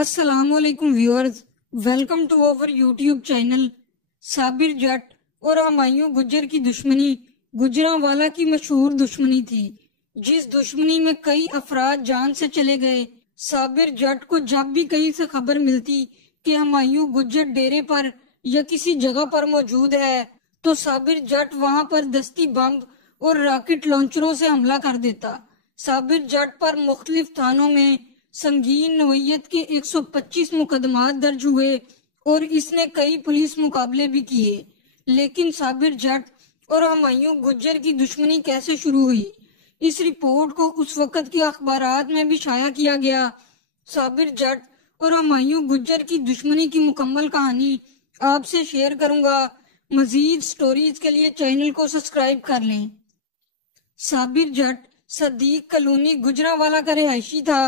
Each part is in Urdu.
السلام علیکم viewers, welcome to our YouTube channel. Sabir Jatt اور ہمایوں گجر کی دشمنی گجرانوالہ کی مشہور دشمنی تھی، جس دشمنی میں کئی افراد جان سے چلے گئے۔ صابر جٹ کو جب بھی کہیں سے خبر ملتی کہ ہمایوں گجر ڈیرے پر یا کسی جگہ پر موجود ہے تو صابر جٹ وہاں پر دستی بمب اور راکٹ لانچروں سے حملہ کر دیتا۔ صابر جٹ پر مختلف تھانوں میں سنگین نوعیت کے 125 مقدمات درج ہوئے اور اس نے کئی پولیس مقابلے بھی کیے۔ لیکن صابر جٹ اور ہمایوں گجر کی دشمنی کیسے شروع ہوئی، اس رپورٹ کو اس وقت کے اخبارات میں بھی شائع کیا گیا۔ صابر جٹ اور ہمایوں گجر کی دشمنی کی مکمل کہانی آپ سے شیئر کروں گا۔ مزید سٹوریز کے لیے چینل کو سبسکرائب کر لیں۔ صابر جٹ صدیق کالونی گجرانوالہ کا رہائشی تھا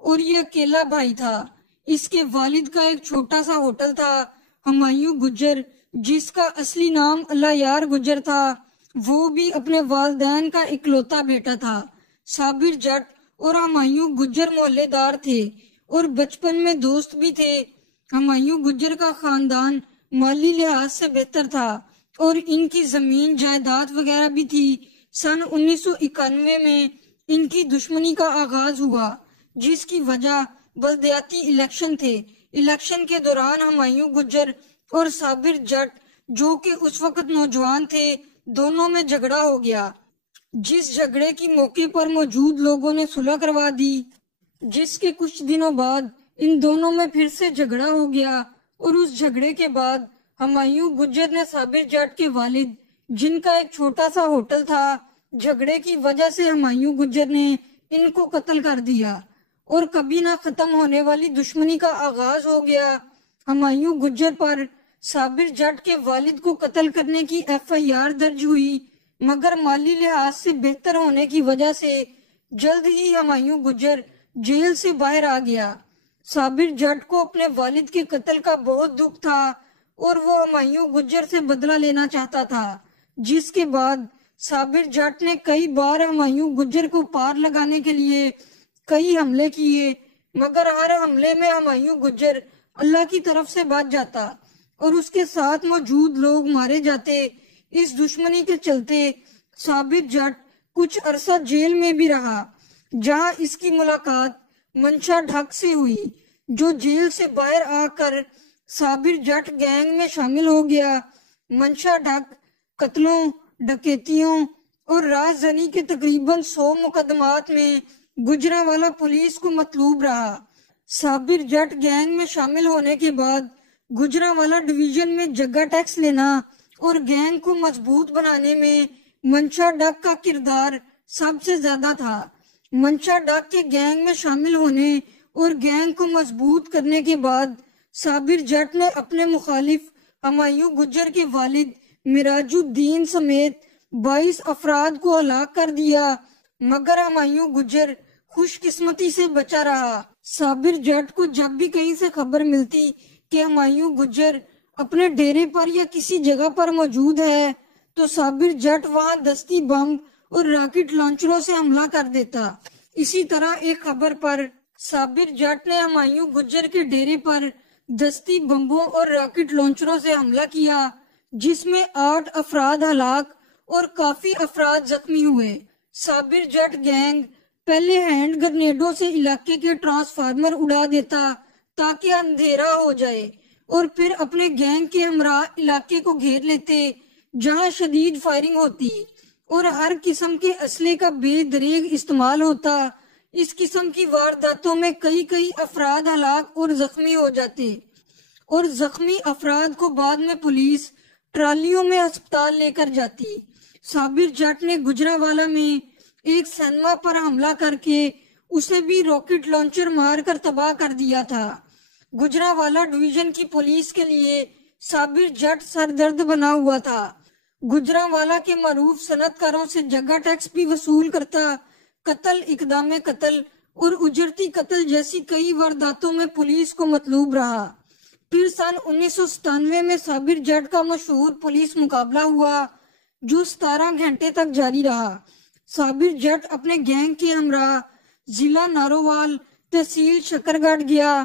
اور یہ اکیلا بھائی تھا۔ اس کے والد کا ایک چھوٹا سا ہوٹل تھا۔ ہمایوں گجر، جس کا اصلی نام اللہ یار گجر تھا، وہ بھی اپنے والدین کا اکلوتا بیٹا تھا۔ صابر جٹ اور ہمایوں گجر محلے دار تھے اور بچپن میں دوست بھی تھے۔ ہمایوں گجر کا خاندان مالی لحاظ سے بہتر تھا اور ان کی زمین جائیداد وغیرہ بھی تھی۔ سن 1991 میں ان کی دشمنی کا آغاز ہوا، جس کی وجہ بلدیاتی الیکشن تھے۔ الیکشن کے دوران ہمایوں گجر اور صابر جٹ، جو کہ اس وقت نوجوان تھے، دونوں میں جھگڑا ہو گیا، جس جھگڑے کی موقع پر موجود لوگوں نے صلح کروا دی۔ جس کے کچھ دنوں بعد ان دونوں میں پھر سے جھگڑا ہو گیا اور اس جھگڑے کے بعد ہمایوں گجر نے صابر جٹ کے والد، جن کا ایک چھوٹا سا ہوٹل تھا، جھگڑے کی وجہ سے ہمایوں گجر نے ان کو قتل کر دیا اور کبھی نہ ختم ہونے والی دشمنی کا آغاز ہو گیا۔ ہمایوں گجر پر صابر جٹ کے والد کو قتل کرنے کی FIR درج ہوئی، مگر مالی لحاظ سے بہتر ہونے کی وجہ سے جلد ہی ہمایوں گجر جیل سے باہر آ گیا۔ صابر جٹ کو اپنے والد کے قتل کا بہت دکھ تھا اور وہ ہمایوں گجر سے بدلہ لینا چاہتا تھا، جس کے بعد صابر جٹ نے کئی بار ہمایوں گجر کو پار لگانے کے لیے کئی حملے کیے، مگر ہر حملے میں ہمایوں گجر اللہ کی طرف سے بچ جاتا اور اس کے ساتھ موجود لوگ مارے جاتے۔ اس دشمنی کے چلتے صابر جٹ کچھ عرصہ جیل میں بھی رہا، جہاں اس کی ملاقات منشا ڈھک سے ہوئی، جو جیل سے باہر آ کر صابر جٹ گینگ میں شامل ہو گیا۔ منشا ڈھک قتلوں، ڈکیتیوں اور راز زنی کے تقریباً 100 مقدمات میں گجرانوالہ پولیس کو مطلوب رہا۔ صابر جٹ گینگ میں شامل ہونے کے بعد گجرانوالہ ڈویژن میں جگہ ٹیکس لینا اور گینگ کو مضبوط بنانے میں منشا ڈک کا کردار سب سے زیادہ تھا۔ منشا ڈک کے گینگ میں شامل ہونے اور گینگ کو مضبوط کرنے کے بعد صابر جٹ نے اپنے مخالف ہمایوں گجر کے والد مراج الدین سمیت 22 افراد کو ہلاک کر دیا، مگر ہمایوں گجر خوش قسمتی سے بچا رہا۔ صابر جٹ کو جب بھی کہیں سے خبر ملتی کہ ہمایوں گجر اپنے ڈیرے پر یا کسی جگہ پر موجود ہے تو صابر جٹ وہاں دستی بم اور راکٹ لانچروں سے حملہ کر دیتا۔ اسی طرح ایک خبر پر صابر جٹ نے ہمایوں گجر کے ڈیرے پر دستی بمبوں اور راکٹ لانچروں سے حملہ کیا، جس میں 8 افراد ہلاک اور کافی افراد زخمی ہوئے۔ صابر جٹ گینگ پہلے ہینڈ گرنیڈوں سے علاقے کے ٹرانسفارمر اڑا دیتا تاکہ اندھیرا ہو جائے اور پھر اپنے گینگ کے ہمراہ علاقے کو گھیر لیتے، جہاں شدید فائرنگ ہوتی اور ہر قسم کے اسلحے کا بے دریغ استعمال ہوتا۔ اس قسم کی وارداتوں میں کئی افراد ہلاک اور زخمی ہو جاتے اور زخمی افراد کو بعد میں پولیس ٹرالیوں میں ہسپتال لے کر جاتی۔ صابر جٹ نے گجرانوالہ میں ایک سینما پر حملہ کر کے اسے بھی راکٹ لانچر مار کر تباہ کر دیا تھا۔ گجرانوالہ ڈویژن کی پولیس کے لیے صابر جٹ سردرد بنا ہوا تھا۔ گجرانوالہ کے معروف صنعت کاروں سے جگہ ٹیکس بھی وصول کرتا، قتل، اقدام قتل اور اجرتی قتل جیسی کئی وارداتوں میں پولیس کو مطلوب رہا۔ پھر سن 1997 میں صابر جٹ کا مشہور پولیس مقابلہ ہوا، جو 17 گھنٹے تک جاری رہا۔ صابر جٹ اپنے گینگ کے ہمراہ ضلع نارووال، تحصیل شکر گڑھ گیا۔